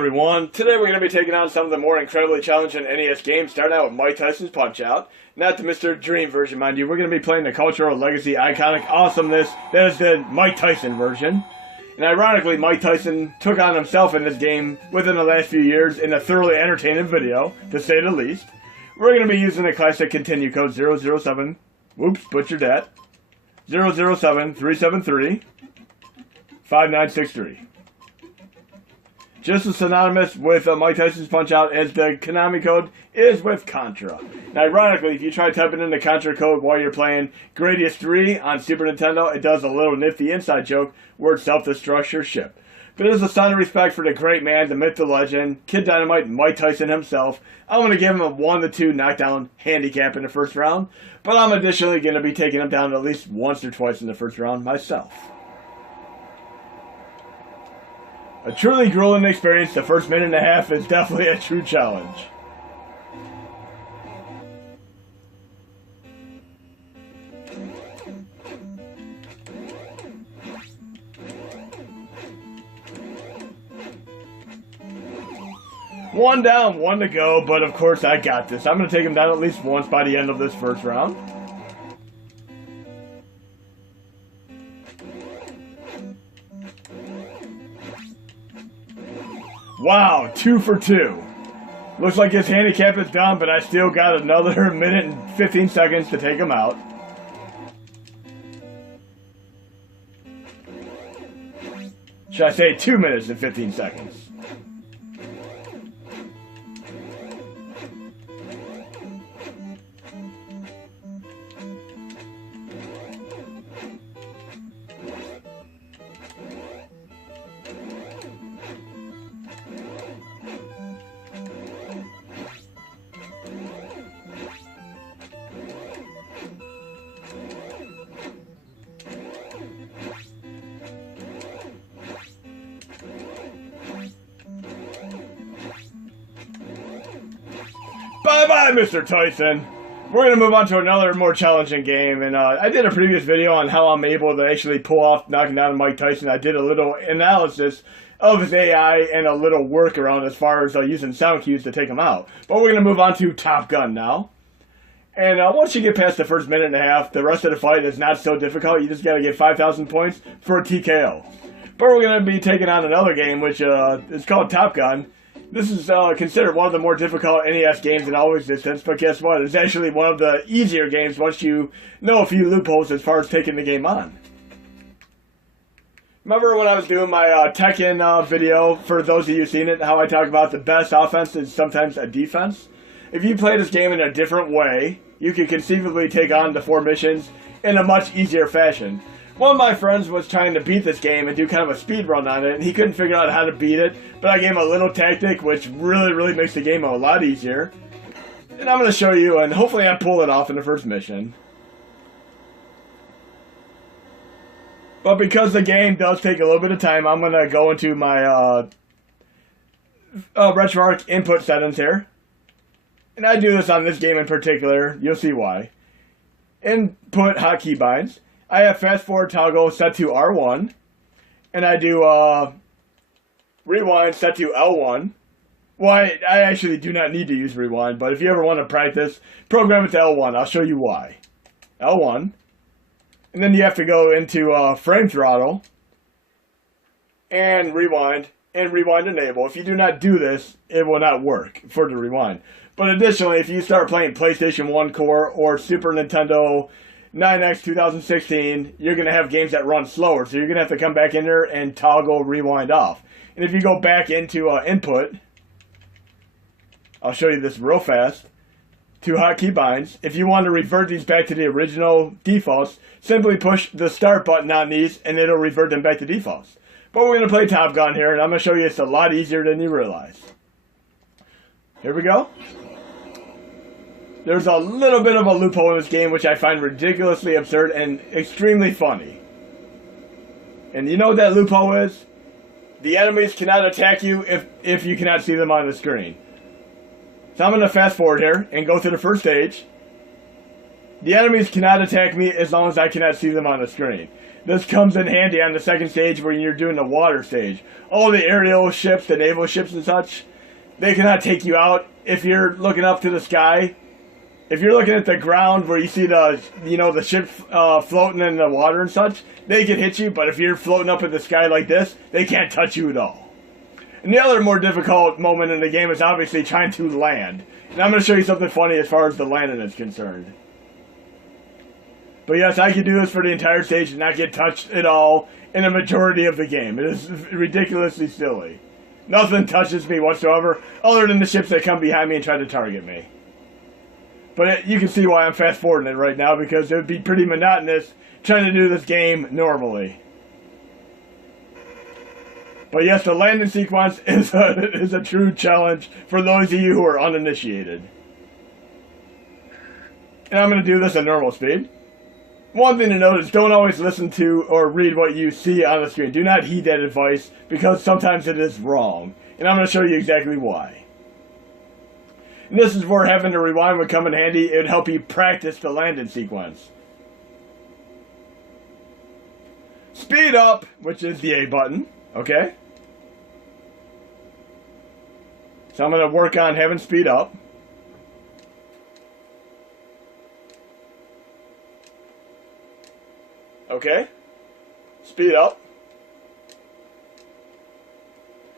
Everyone, today we're going to be taking on some of the more incredibly challenging NES games, starting out with Mike Tyson's Punch-Out! Not the Mr. Dream version, mind you. We're going to be playing the cultural legacy iconic awesomeness that is the Mike Tyson version. And ironically, Mike Tyson took on himself in this game within the last few years in a thoroughly entertaining video, to say the least. We're going to be using the classic continue code 007, whoops, butchered that, 007-373-5963. Just as synonymous with Mike Tyson's Punch-Out! As the Konami code is with Contra. Now, ironically, if you try typing in the Contra code while you're playing Gradius 3 on Super Nintendo, it does a little nifty inside joke where it self-destructs your ship. But as a sign of respect for the great man, the myth, the legend, Kid Dynamite, Mike Tyson himself, I'm going to give him a 1-2 knockdown handicap in the first round, but I'm additionally going to be taking him down at least once or twice in the first round myself. A truly grueling experience. The first minute and a half is definitely a true challenge. One down, one to go, but of course I got this. I'm going to take him down at least once by the end of this first round. Wow, 2 for 2. Looks like his handicap is done, but I still got another minute and 15 seconds to take him out. Should I say 2 minutes and 15 seconds? Bye-bye, Mr. Tyson! We're going to move on to another more challenging game, and I did a previous video on how I'm able to actually pull off knocking down Mike Tyson. I did a little analysis of his AI and a little workaround as far as using sound cues to take him out. But we're going to move on to Top Gun now. And once you get past the first minute and a half, the rest of the fight is not so difficult. You just got to get 5,000 points for a TKO. But we're going to be taking on another game, which is called Top Gun. This is considered one of the more difficult NES games in all existence, but guess what? It's actually one of the easier games once you know a few loopholes as far as taking the game on. Remember when I was doing my Tekken video, for those of you who've seen it, how I talk about the best offense is sometimes a defense? If you play this game in a different way, you can conceivably take on the 4 missions in a much easier fashion. One of my friends was trying to beat this game and do kind of a speed run on it, and he couldn't figure out how to beat it, but I gave him a little tactic which really makes the game a lot easier. And I'm going to show you, and hopefully I pull it off in the first mission. But because the game does take a little bit of time, I'm going to go into my RetroArch input settings here. And I do this on this game in particular, you'll see why. Input hotkey binds. I have fast forward toggle set to R1, and I do rewind set to L1. Well, I actually do not need to use rewind, but if you ever want to practice, program it to L1. I'll show you why. L1, and then you have to go into frame throttle, and rewind enable. If you do not do this, it will not work for the rewind. But additionally, if you start playing PlayStation 1 Core or Super Nintendo 9X 2016, you're going to have games that run slower, so you're going to have to come back in there and toggle rewind off. And if you go back into input, I'll show you this real fast, to hotkey binds. If you want to revert these back to the original defaults, simply push the start button on these and it'll revert them back to defaults. But we're going to play Top Gun here, and I'm going to show you it's a lot easier than you realize. Here we go. There's a little bit of a loophole in this game which I find ridiculously absurd and extremely funny. And you know what that loophole is? The enemies cannot attack you if you cannot see them on the screen. So I'm going to fast forward here and go to the first stage. The enemies cannot attack me as long as I cannot see them on the screen. This comes in handy on the second stage when you're doing the water stage. All the aerial ships, the naval ships and such, they cannot take you out if you're looking up to the sky. If you're looking at the ground where you see the, the ship floating in the water and such, they can hit you, but if you're floating up in the sky like this, they can't touch you at all. And the other more difficult moment in the game is obviously trying to land. And I'm going to show you something funny as far as the landing is concerned. But yes, I can do this for the entire stage and not get touched at all in a majority of the game. It is ridiculously silly. Nothing touches me whatsoever, other than the ships that come behind me and try to target me. But you can see why I'm fast forwarding it right now, because it would be pretty monotonous trying to do this game normally. But yes, the landing sequence is a true challenge for those of you who are uninitiated. And I'm going to do this at normal speed. One thing to note is don't always listen to or read what you see on the screen. Do not heed that advice, because sometimes it is wrong. And I'm going to show you exactly why. And this is where having to rewind would come in handy. It would help you practice the landing sequence. Speed up, which is the A button. Okay? So I'm going to work on having speed up. Okay? Speed up.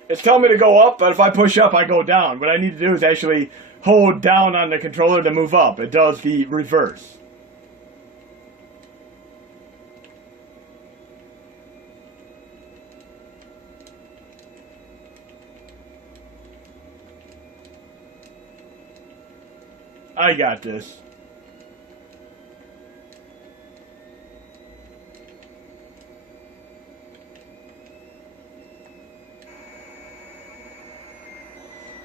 It's telling me to go up, but if I push up, I go down. What I need to do is actually hold down on the controller to move up. It does the reverse. I got this.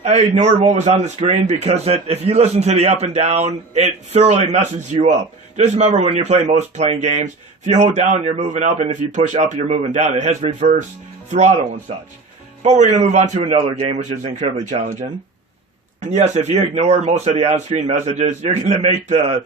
I ignored what was on the screen because if you listen to the up and down, it thoroughly messes you up. Just remember when you're playing most playing games, if you hold down, you're moving up, and if you push up, you're moving down. It has reverse throttle and such. But we're going to move on to another game, which is incredibly challenging. And yes, if you ignore most of the on-screen messages, you're going to make the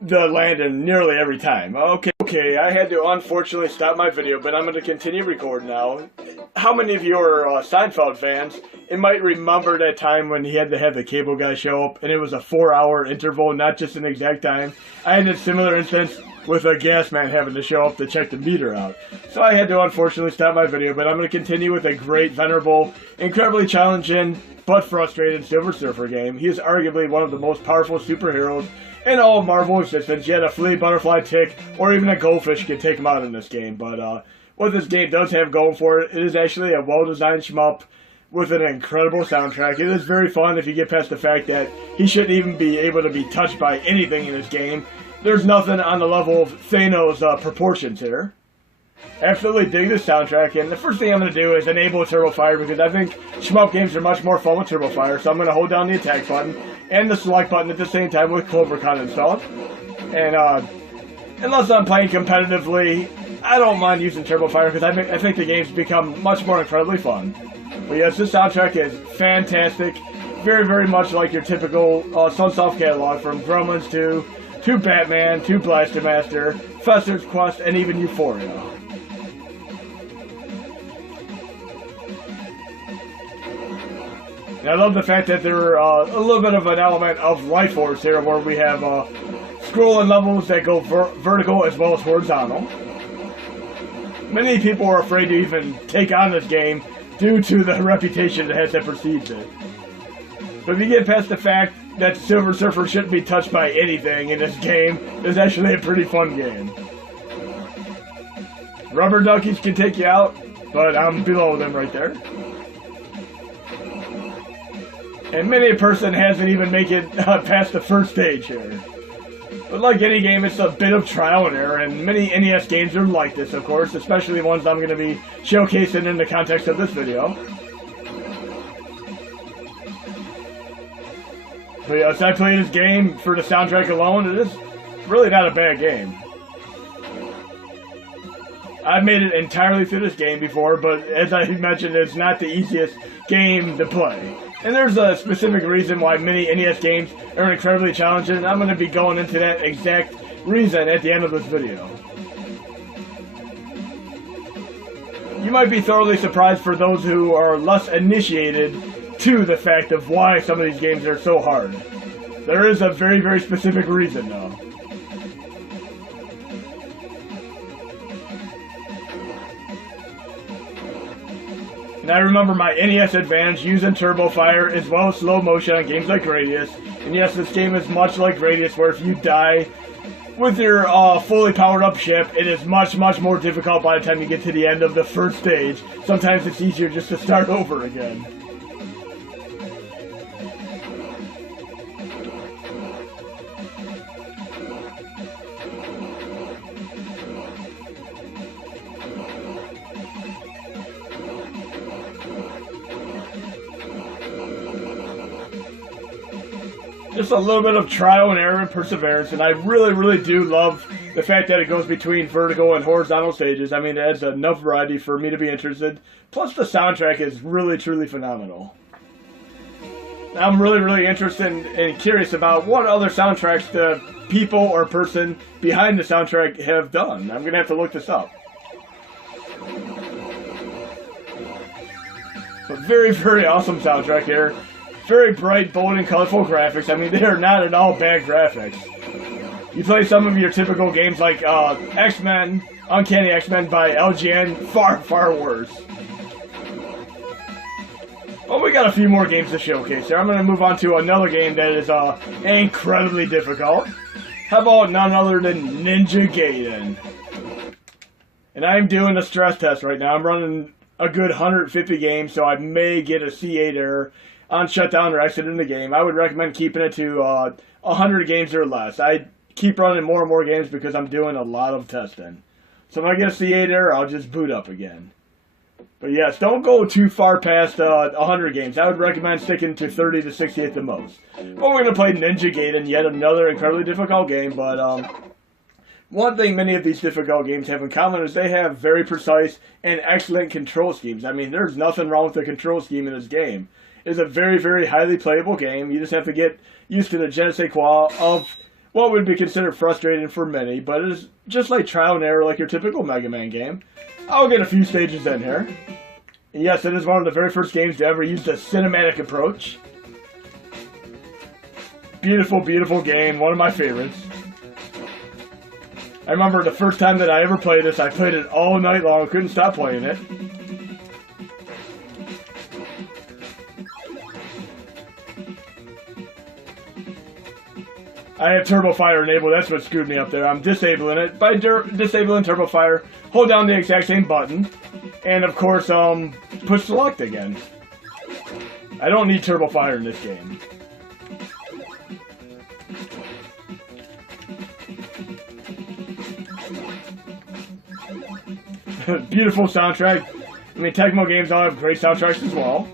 landing nearly every time. Okay, I had to unfortunately stop my video, but I'm going to continue recording now. How many of you are Seinfeld fans? It might remember that time when he had to have the cable guy show up, and it was a 4-hour interval, not just an exact time. I had a similar instance with a gas man having to show up to check the meter out. So I had to unfortunately stop my video, but I'm going to continue with a great, venerable, incredibly challenging, but frustrated Silver Surfer game. He is arguably one of the most powerful superheroes in all of Marvel existence. Yet a flea, butterfly, tick, or even a goldfish can take him out in this game. But what this game does have going for it, it is actually a well-designed shmup with an incredible soundtrack. It is very fun if you get past the fact that he shouldn't even be able to be touched by anything in this game. There's nothing on the level of Thanos' proportions here. Absolutely dig this soundtrack, and the first thing I'm going to do is enable Turbo Fire, because I think shmup games are much more fun with Turbo Fire, so I'm going to hold down the attack button and the select button at the same time with CloverCon installed. And unless I'm playing competitively, I don't mind using Turbo Fire, because I think the games become much more incredibly fun. But yes, this soundtrack is fantastic, very, very much like your typical Sunsoft catalog, from Gremlins 2 to Batman, to Blaster Master, Fester's Quest, and even Euphoria. And I love the fact that there are a little bit of an element of Life Force here, where we have scrolling levels that go vertical as well as horizontal. Many people are afraid to even take on this game due to the reputation it has that precedes it. But if you get past the fact that Silver Surfer shouldn't be touched by anything in this game, it's actually a pretty fun game. Rubber duckies can take you out, but I'm below them right there. And many a person hasn't even made it past the first stage here. But like any game, it's a bit of trial and error, and many NES games are like this, of course, especially the ones I'm going to be showcasing in the context of this video. But yes, I played this game for the soundtrack alone. It is really not a bad game. I've made it entirely through this game before, but as I mentioned, it's not the easiest game to play. And there's a specific reason why many NES games are incredibly challenging, and I'm going to be going into that exact reason at the end of this video. you might be thoroughly surprised for those who are less initiated to the fact of why some of these games are so hard. There is a very, very specific reason, though. And I remember my NES Advantage using Turbo Fire as well as slow motion on games like Gradius. And yes, this game is much like Gradius, where if you die with your fully powered up ship, it is much, much more difficult by the time you get to the end of the first stage. Sometimes it's easier just to start over again. Just a little bit of trial and error and perseverance, and I really, really do love the fact that it goes between vertical and horizontal stages. I mean, it adds enough variety for me to be interested. Plus, the soundtrack is really, truly phenomenal. I'm really, really interested and curious about what other soundtracks the people or person behind the soundtrack have done. I'm going to have to look this up. A very, very awesome soundtrack here. Very bright, bold, and colorful graphics. I mean, they are not at all bad graphics. You play some of your typical games like X-Men, Uncanny X-Men by LGN, far, far worse. Well, we got a few more games to showcase here. I'm going to move on to another game that is incredibly difficult. How about none other than Ninja Gaiden? And I'm doing a stress test right now. I'm running a good 150 games, so I may get a C8 error on shutdown or exit in the game. I would recommend keeping it to 100 games or less. I keep running more and more games because I'm doing a lot of testing. So if I get a C8 error, I'll just boot up again. But yes, don't go too far past 100 games. I would recommend sticking to 30 to 60 at the most. But we're going to play Ninja Gaiden, yet another incredibly difficult game. But one thing many of these difficult games have in common is they have very precise and excellent control schemes. I mean, there's nothing wrong with the control scheme in this game. It's a very, very highly playable game. You just have to get used to the je ne sais quoi of what would be considered frustrating for many, but it is just like trial and error like your typical Mega Man game. I'll get a few stages in here. And yes, it is one of the very first games to ever use the cinematic approach. Beautiful, beautiful game. One of my favorites. I remember the first time that I ever played this, I played it all night long. Couldn't stop playing it. I have Turbo Fire enabled, that's what screwed me up there. I'm disabling it. By disabling Turbo Fire, hold down the exact same button. And of course, push select again. I don't need Turbo Fire in this game. Beautiful soundtrack. I mean, Tecmo games all have great soundtracks as well.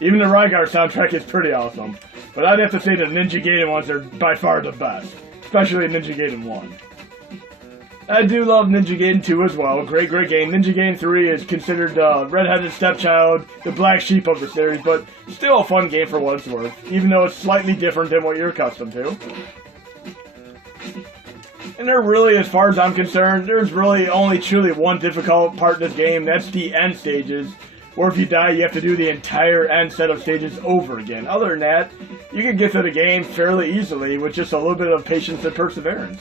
Even the Rygar soundtrack is pretty awesome. But I'd have to say the Ninja Gaiden ones are by far the best. Especially Ninja Gaiden 1. I do love Ninja Gaiden 2 as well. Great, great game. Ninja Gaiden 3 is considered the red-headed stepchild, the black sheep of the series, but still a fun game for what it's worth, even though it's slightly different than what you're accustomed to. And there really, as far as I'm concerned, there's really only truly one difficult part in this game. That's the end stages. Or if you die, you have to do the entire end set of stages over again. Other than that, you can get through the game fairly easily with just a little bit of patience and perseverance.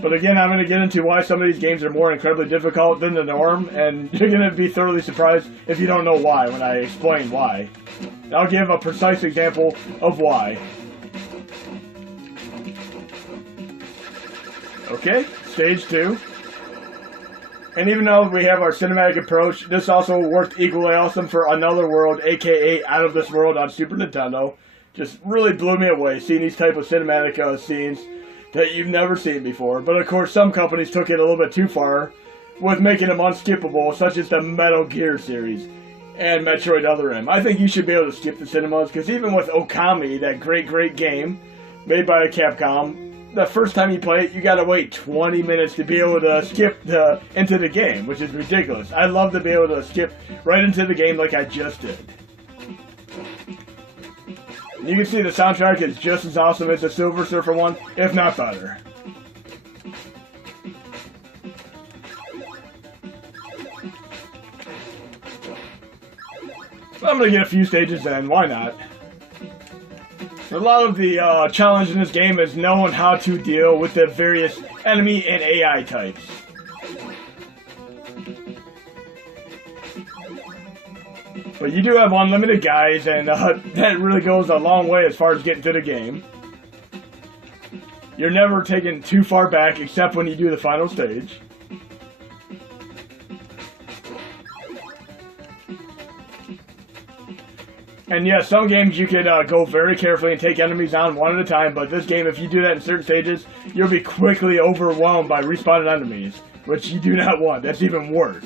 But again, I'm going to get into why some of these games are more incredibly difficult than the norm, and you're going to be thoroughly surprised if you don't know why when I explain why. And I'll give a precise example of why. Okay, stage 2. And even though we have our cinematic approach, this also worked equally awesome for Another World, aka Out of This World on Super Nintendo. Just really blew me away seeing these type of cinematic scenes that you've never seen before. But of course, some companies took it a little bit too far with making them unskippable, such as the Metal Gear series and Metroid Other M. I think you should be able to skip the cinemas, because even with Okami, that great, great game made by Capcom, the first time you play it, you gotta wait 20 minutes to be able to skip into the game, which is ridiculous. I love to be able to skip right into the game like I just did. And you can see the soundtrack is just as awesome as the Silver Surfer one, if not better. I'm gonna get a few stages in, why not? A lot of the challenge in this game is knowing how to deal with the various enemy and AI types. But you do have unlimited guys, and that really goes a long way as far as getting to the game. You're never taken too far back, except when you do the final stage. And yes, some games you could go very carefully and take enemies down one at a time, but this game, if you do that in certain stages, you'll be quickly overwhelmed by respawned enemies, which you do not want. That's even worse.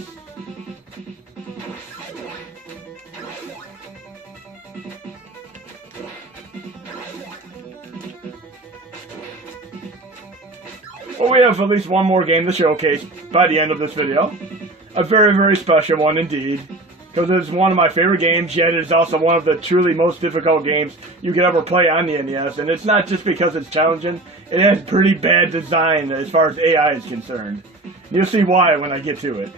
Well, we have at least one more game to showcase by the end of this video. A very, very special one indeed. Because it's one of my favorite games, yet it is also one of the truly most difficult games you could ever play on the NES. And it's not just because it's challenging, it has pretty bad design as far as AI is concerned. You'll see why when I get to it.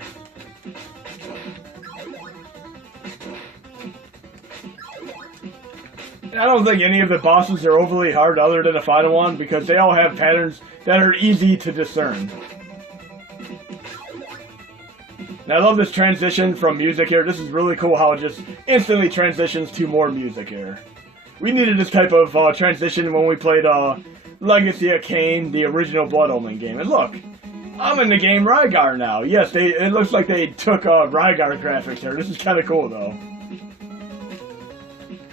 I don't think any of the bosses are overly hard other than the final one, because they all have patterns that are easy to discern. And I love this transition from music here. This is really cool how it just instantly transitions to more music here. We needed this type of transition when we played Legacy of Kain, the original Blood Omen game. And look, I'm in the game Rygar now. Yes, it looks like they took Rygar graphics here. This is kind of cool though.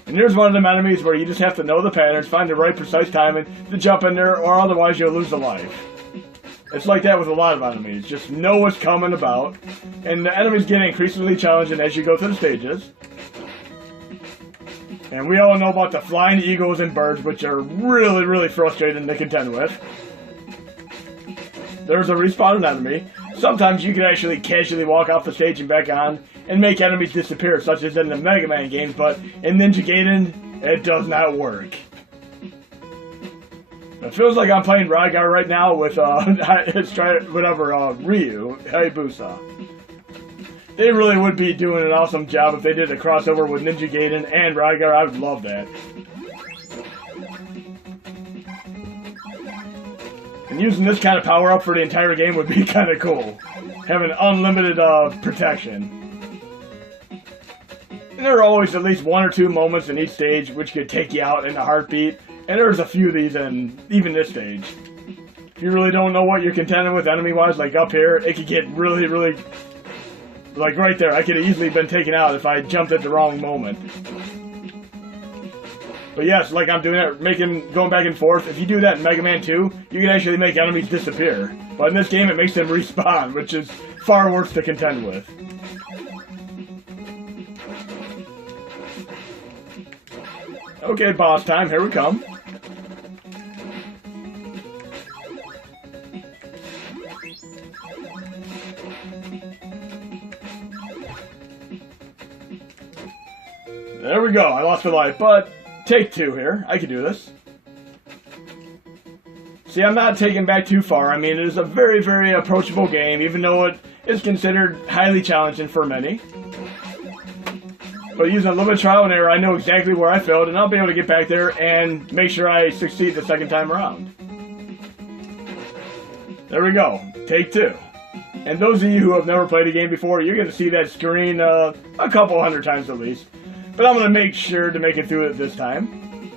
And here's one of them enemies where you just have to know the patterns, find the right precise timing to jump in there, or otherwise you'll lose a life. It's like that with a lot of enemies. Just know what's coming about. And the enemies get increasingly challenging as you go through the stages. And we all know about the flying eagles and birds, which are really, really frustrating to contend with. There's a respawn enemy. Sometimes you can actually casually walk off the stage and back on and make enemies disappear, such as in the Mega Man games, but in Ninja Gaiden, it does not work. It feels like I'm playing Rygar right now with, Ryu, Hayabusa. They really would be doing an awesome job if they did a crossover with Ninja Gaiden and Rygar. I would love that. And using this kind of power-up for the entire game would be kind of cool. Having unlimited protection. And there are always at least one or two moments in each stage which could take you out in a heartbeat. And there's a few of these in even this stage. If you really don't know what you're contending with enemy-wise, like up here, it could get really, really... Like right there, I could have easily been taken out if I jumped at the wrong moment. But yes, like I'm doing it, going back and forth. If you do that in Mega Man 2, you can actually make enemies disappear. But in this game, it makes them respawn, which is far worse to contend with. Okay, boss time, here we come. There we go, I lost a life, but take two here. I can do this. See, I'm not taking back too far. I mean, it is a very, very approachable game, even though it is considered highly challenging for many. But using a little bit of trial and error, I know exactly where I failed, and I'll be able to get back there and make sure I succeed the second time around. There we go. Take two. And those of you who have never played a game before, you're going to see that screen a couple hundred times at least. But I'm going to make sure to make it through it this time.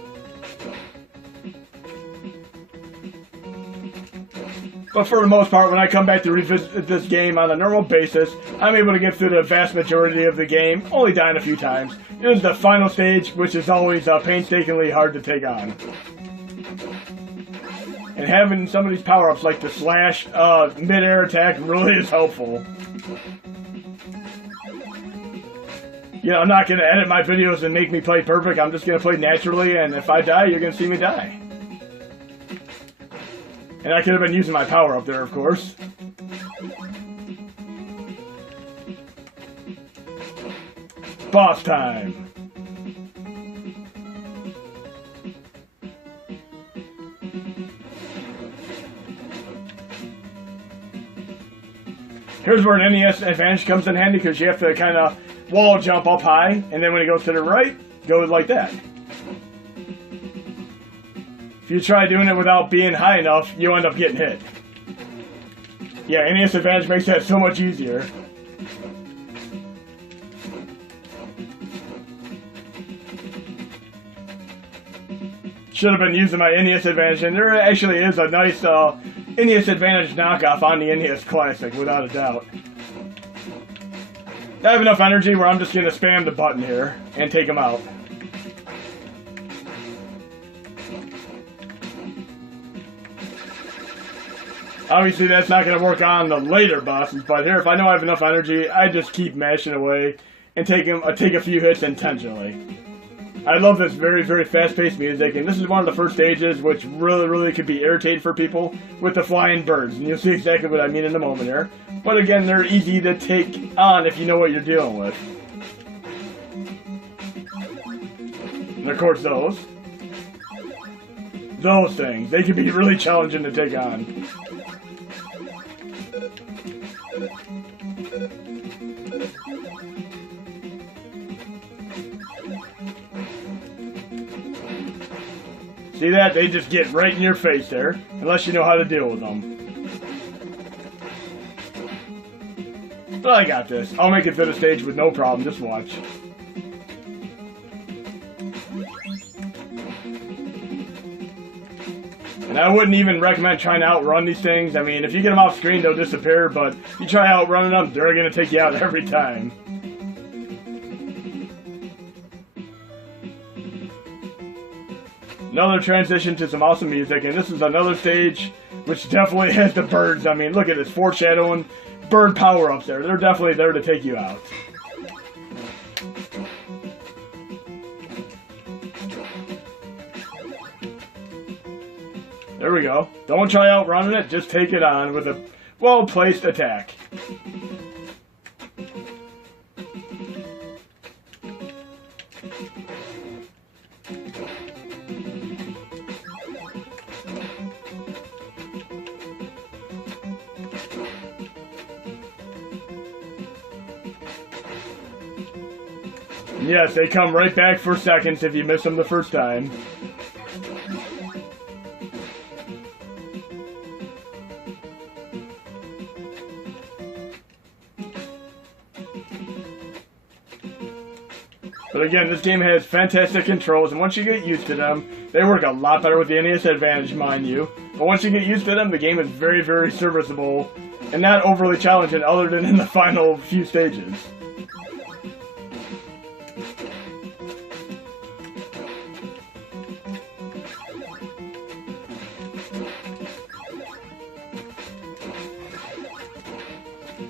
But for the most part, when I come back to revisit this game on a normal basis, I'm able to get through the vast majority of the game, only dying a few times. It is the final stage, which is always painstakingly hard to take on. And having some of these power-ups like the slash mid-air attack really is helpful. You know, I'm not going to edit my videos and make me play perfect. I'm just going to play naturally, and if I die, you're going to see me die. And I could have been using my power up there, of course. Boss time. Here's where an NES advantage comes in handy, because you have to kind of wall jump up high, and then when it goes to the right, go like that. If you try doing it without being high enough, you'll end up getting hit. Yeah, NES Advantage makes that so much easier. Should have been using my NES Advantage, and there actually is a nice NES Advantage knockoff on the NES Classic, without a doubt. I have enough energy where I'm just going to spam the button here and take them out. Obviously that's not going to work on the later bosses, but here if I know I have enough energy, I just keep mashing away and take a few hits intentionally. I love this very, very fast-paced music, and this is one of the first stages which really could be irritating for people with the flying birds, and you'll see exactly what I mean in a moment here. But again, they're easy to take on if you know what you're dealing with. And of course those things, they can be really challenging to take on. See that? They just get right in your face there, unless you know how to deal with them. But I got this. I'll make it through the stage with no problem, just watch. And I wouldn't even recommend trying to outrun these things. I mean, if you get them off screen, they'll disappear, but if you try outrunning them, they're going to take you out every time. Another transition to some awesome music, and this is another stage which definitely has the birds. I mean, look at this foreshadowing bird power-ups there. They're definitely there to take you out. There we go. Don't try outrunning it, just take it on with a well-placed attack. Yes, they come right back for seconds if you miss them the first time. But again, this game has fantastic controls, and once you get used to them, they work a lot better with the NES Advantage, mind you. But once you get used to them, the game is very, very serviceable, and not overly challenging other than in the final few stages.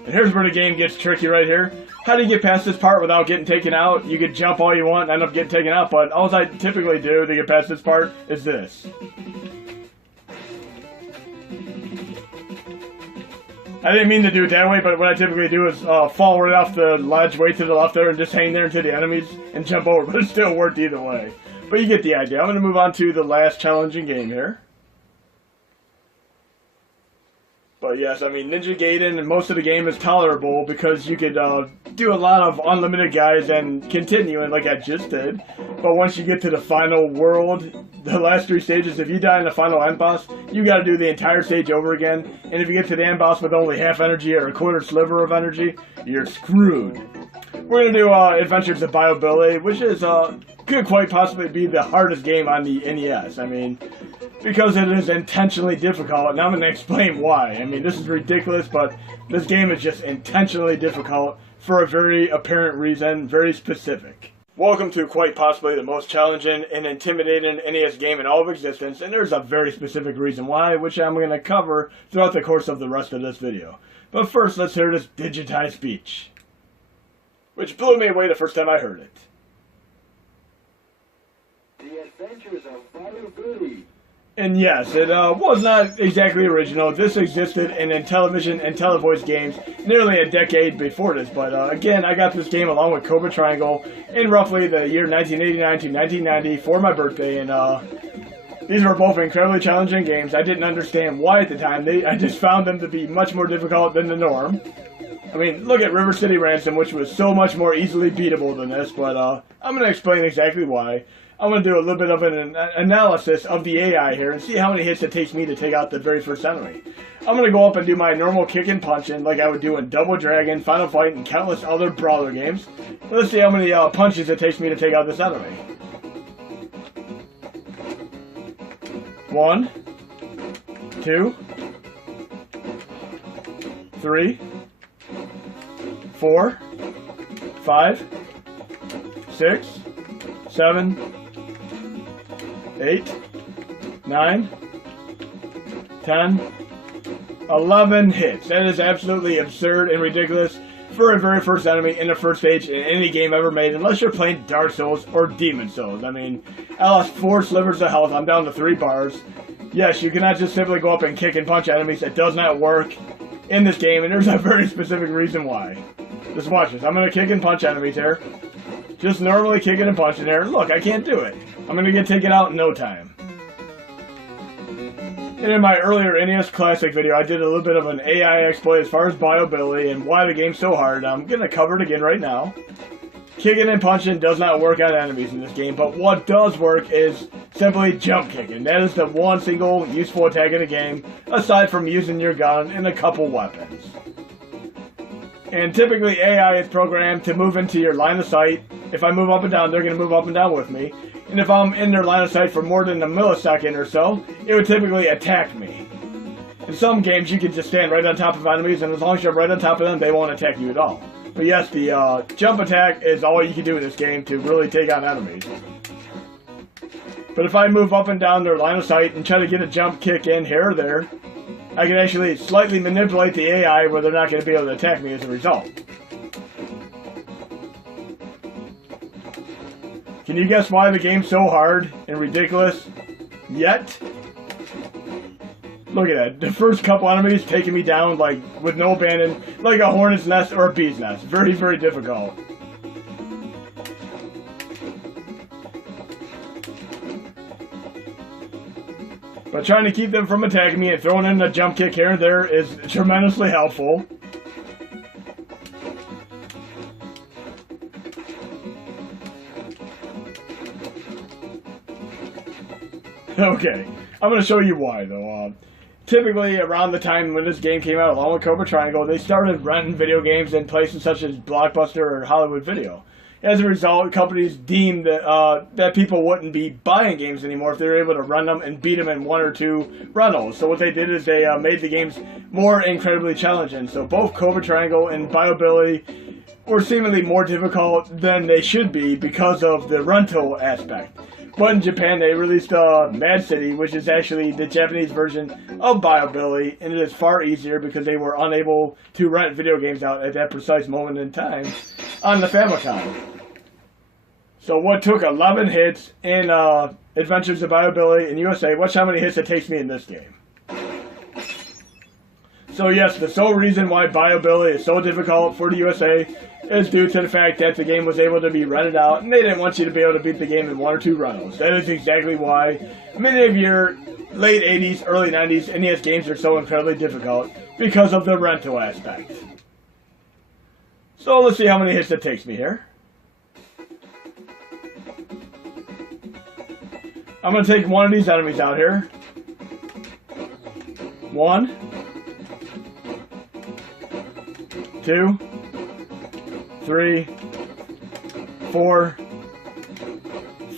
And here's where the game gets tricky right here. How do you get past this part without getting taken out? You could jump all you want and end up getting taken out, but all I typically do to get past this part is this. I didn't mean to do it that way, but what I typically do is fall right off the ledge way to the left there and just hang there into the enemies and jump over, but it still worked either way. But you get the idea. I'm going to move on to the last challenging game here. But yes, I mean, Ninja Gaiden, and most of the game is tolerable because you could do a lot of unlimited guys and continue, and like I just did. But once you get to the final world, the last 3 stages, if you die in the final end boss, you got to do the entire stage over again. And if you get to the end boss with only half energy or a quarter sliver of energy, you're screwed. We're going to do Adventures of Bio-Billy, which is could quite possibly be the hardest game on the NES. I mean, because it is intentionally difficult, and I'm going to explain why. I mean, this is ridiculous, but this game is just intentionally difficult for a very apparent reason, very specific. Welcome to quite possibly the most challenging and intimidating NES game in all of existence, and there's a very specific reason why, which I'm going to cover throughout the course of the rest of this video. But first, let's hear this digitized speech, which blew me away the first time I heard it. The Adventures of Bio-Billy. And yes, it was not exactly original. This existed in television and televoice games nearly a decade before this. But again, I got this game along with Cobra Triangle in roughly the year 1989 to 1990 for my birthday. And these were both incredibly challenging games. I didn't understand why at the time. I just found them to be much more difficult than the norm. I mean, look at River City Ransom, which was so much more easily beatable than this, but I'm going to explain exactly why. I'm going to do a little bit of an analysis of the AI here and see how many hits it takes me to take out the very first enemy. I'm going to go up and do my normal kick and punching like I would do in Double Dragon, Final Fight, and countless other brawler games. Let's see how many punches it takes me to take out this enemy. 1, 2, 3, 4, 5, 6, 7, 8, 9, 10, 11 hits. That is absolutely absurd and ridiculous for a very first enemy in the first stage in any game ever made, unless you're playing Dark Souls or Demon Souls. I mean, I lost 4 slivers of health. I'm down to 3 bars. Yes, you cannot just simply go up and kick and punch enemies. It does not work in this game, and there's a very specific reason why. Just watch this. I'm going to kick and punch enemies here. Just normally kicking and punching there. Look, I can't do it. I'm going to get taken out in no time. And in my earlier NES Classic video, I did a little bit of an AI exploit as far as bioability and why the game's so hard. I'm going to cover it again right now. Kicking and punching does not work on enemies in this game, but what does work is simply jump kicking. That is the one single useful attack in the game, aside from using your gun and a couple weapons. And typically AI is programmed to move into your line of sight. If I move up and down, they're going to move up and down with me. And if I'm in their line of sight for more than a millisecond or so, it would typically attack me. In some games, you can just stand right on top of enemies, and as long as you're right on top of them, they won't attack you at all. But yes, the jump attack is all you can do in this game to really take on enemies. But if I move up and down their line of sight and try to get a jump kick in here or there, I can actually slightly manipulate the AI where they're not going to be able to attack me as a result. Can you guess why the game's so hard and ridiculous? Yet? Look at that. The first couple enemies taking me down like with no abandon, like a hornet's nest or a bee's nest. Very, very difficult. But trying to keep them from attacking me and throwing in a jump kick here and there is tremendously helpful. Okay, I'm going to show you why though. Typically around the time when this game came out, along with Cobra Triangle, they started renting video games in places such as Blockbuster or Hollywood Video. As a result, companies deemed that people wouldn't be buying games anymore if they were able to run them and beat them in 1 or 2 rentals. So what they did is they made the games more incredibly challenging. So both Cobra Triangle and Biobility were seemingly more difficult than they should be because of the rental aspect. But in Japan, they released Mad City, which is actually the Japanese version of Biobility, and it is far easier because they were unable to rent video games out at that precise moment in time on the Famicom. So what took 11 hits in Adventures of Biobility in USA, watch how many hits it takes me in this game. So yes, the sole reason why Biobility is so difficult for the USA is due to the fact that the game was able to be rented out, and they didn't want you to be able to beat the game in 1 or 2 rentals. That is exactly why many of your late 80s, early 90s NES games are so incredibly difficult, because of the rental aspect. So let's see how many hits it takes me here. I'm going to take one of these enemies out here. 1, 2, 3, 4,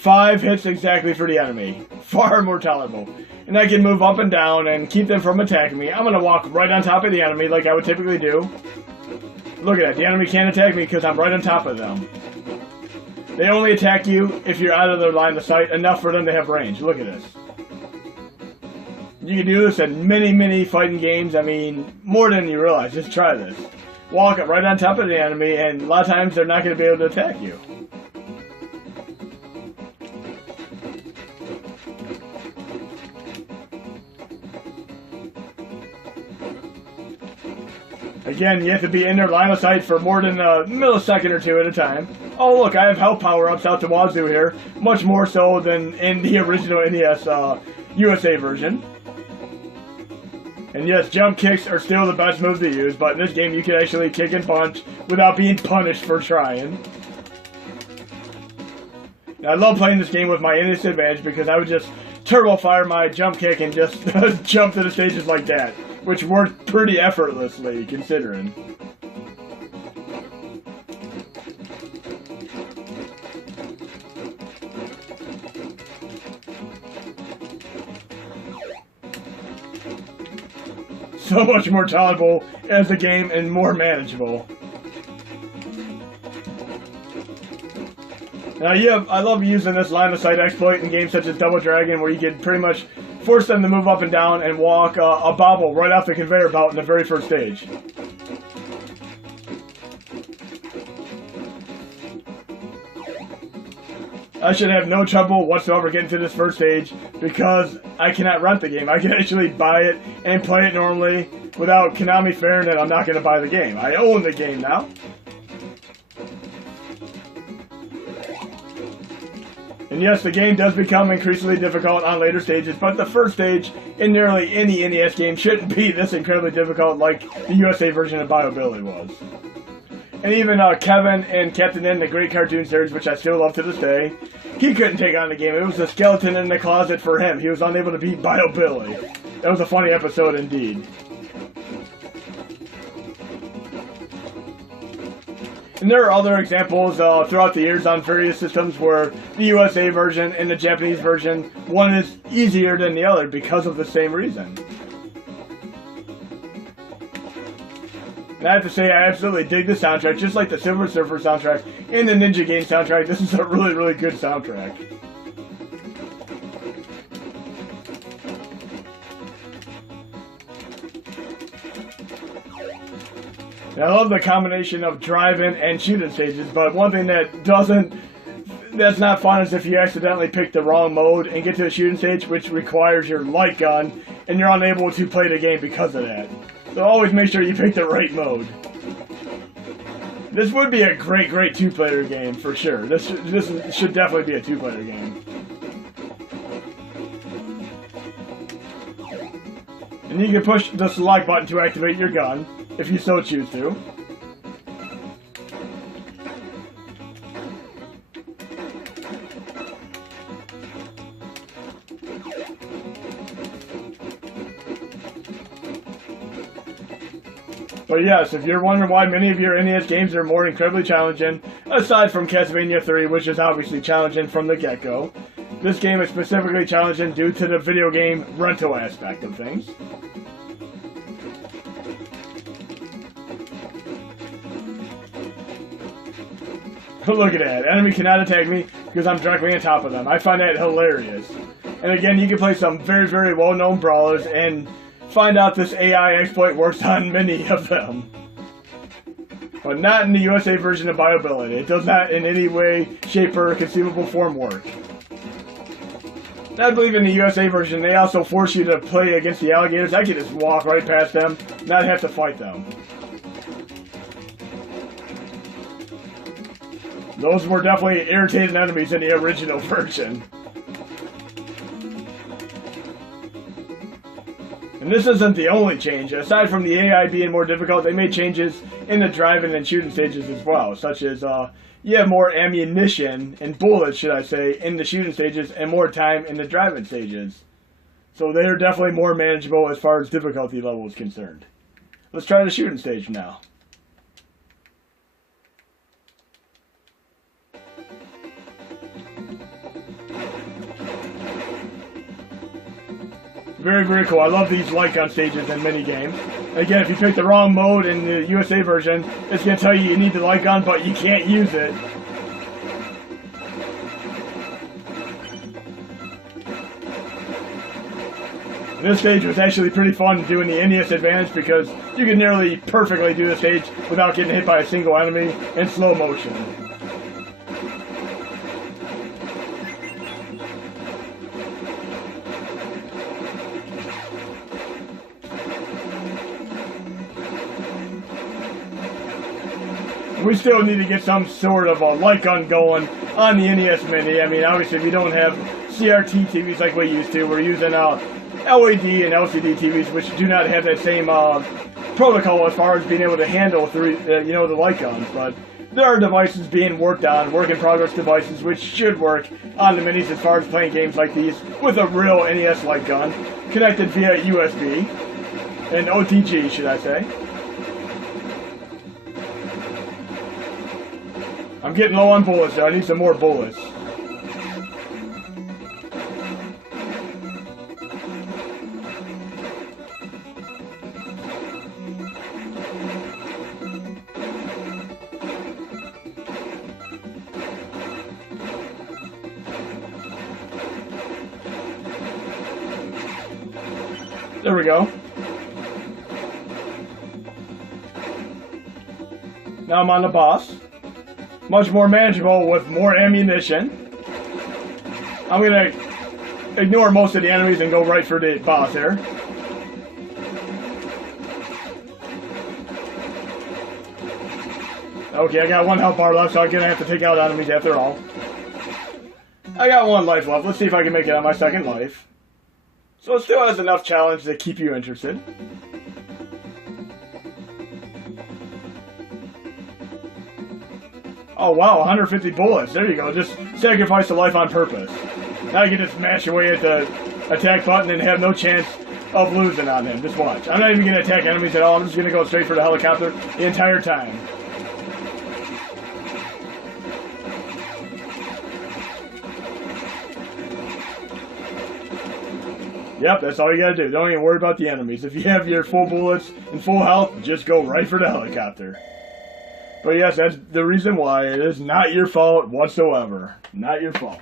5 hits exactly for the enemy. Far more tolerable. And I can move up and down and keep them from attacking me. I'm going to walk right on top of the enemy like I would typically do. Look at that. The enemy can't attack me because I'm right on top of them. They only attack you if you're out of their line of sight, enough for them to have range. Look at this. You can do this in many, many fighting games. I mean, more than you realize. Just try this. Walk up right on top of the enemy, and a lot of times they're not going to be able to attack you. Again, you have to be in their line of sight for more than a millisecond or 2 at a time. Oh look, I have health power-ups out the wazoo here. Much more so than in the original NES USA version. And yes, jump kicks are still the best move to use, but in this game you can actually kick and punch without being punished for trying. Now, I love playing this game with my NES advantage because I would just turbo fire my jump kick and just jump to the stages like that, which worked pretty effortlessly considering. So much more tolerable as a game and more manageable. Now, yeah, I love using this line of sight exploit in games such as Double Dragon, where you can pretty much force them to move up and down and walk a bobble right off the conveyor belt in the very first stage. I should have no trouble whatsoever getting to this first stage because I cannot rent the game. I can actually buy it and play it normally without Konami fearing that I'm not going to buy the game. I own the game now. And yes, the game does become increasingly difficult on later stages, but the first stage in nearly any NES game shouldn't be this incredibly difficult like the USA version of BioBilly was. And even Kevin and Captain N, the great cartoon series, which I still love to this day, he couldn't take on the game. It was a skeleton in the closet for him. He was unable to beat BioBilly. That was a funny episode indeed. And there are other examples throughout the years on various systems where the USA version and the Japanese version, one is easier than the other because of the same reason. And I have to say, I absolutely dig the soundtrack, just like the Silver Surfer soundtrack and the Ninja Game soundtrack. This is a really, really good soundtrack. And I love the combination of driving and shooting stages, but one thing that's not fun is if you accidentally pick the wrong mode and get to the shooting stage, which requires your light gun, and you're unable to play the game because of that. So always make sure you pick the right mode. This would be a great two-player game for sure. This should definitely be a two-player game. And you can push the select button to activate your gun, if you so choose to. But yes, if you're wondering why many of your NES games are more incredibly challenging, aside from Castlevania 3, which is obviously challenging from the get-go, this game is specifically challenging due to the video game rental aspect of things. Look at that. Enemy cannot attack me because I'm directly on top of them. I find that hilarious. And again, you can play some very well-known brawlers and find out this AI exploit works on many of them. But not in the USA version of BioBilly. It does not in any way, shape, or conceivable form work. And I believe in the USA version, they also force you to play against the alligators. I could just walk right past them, not have to fight them. Those were definitely irritating enemies in the original version. And this isn't the only change. Aside from the AI being more difficult, they made changes in the driving and shooting stages as well, such as you have more ammunition and bullets, should I say, in the shooting stages and more time in the driving stages. So they're definitely more manageable as far as difficulty level is concerned. Let's try the shooting stage now. Very cool. I love these light gun stages in minigames. Again, if you pick the wrong mode in the USA version, it's going to tell you need the light gun, but you can't use it. And this stage was actually pretty fun doing the NES advantage because you could nearly perfectly do the stage without getting hit by a single enemy in slow motion. We still need to get some sort of a light gun going on the NES Mini. I mean, obviously we don't have CRT TVs like we used to. We're using LED and LCD TVs, which do not have that same protocol as far as being able to handle through, you know, the light guns. But there are devices being worked on, work in progress devices, which should work on the minis as far as playing games like these with a real NES light gun, connected via USB, and OTG, should I say. I'm getting low on bullets, so I need some more bullets. There we go. Now I'm on the boss. Much more manageable with more ammunition. I'm gonna ignore most of the enemies and go right for the boss here. Okay, I got one health bar left, so I'm gonna have to take out enemies after all. I got one life left. Let's see if I can make it on my second life. So it still has enough challenge to keep you interested. Oh wow, 150 bullets. There you go. Just sacrifice a life on purpose. Now you can just mash away at the attack button and have no chance of losing on him. Just watch. I'm not even going to attack enemies at all. I'm just going to go straight for the helicopter the entire time. Yep, that's all you gotta do. Don't even worry about the enemies. If you have your full bullets and full health, just go right for the helicopter. But yes, that's the reason why. It is not your fault whatsoever. Not your fault.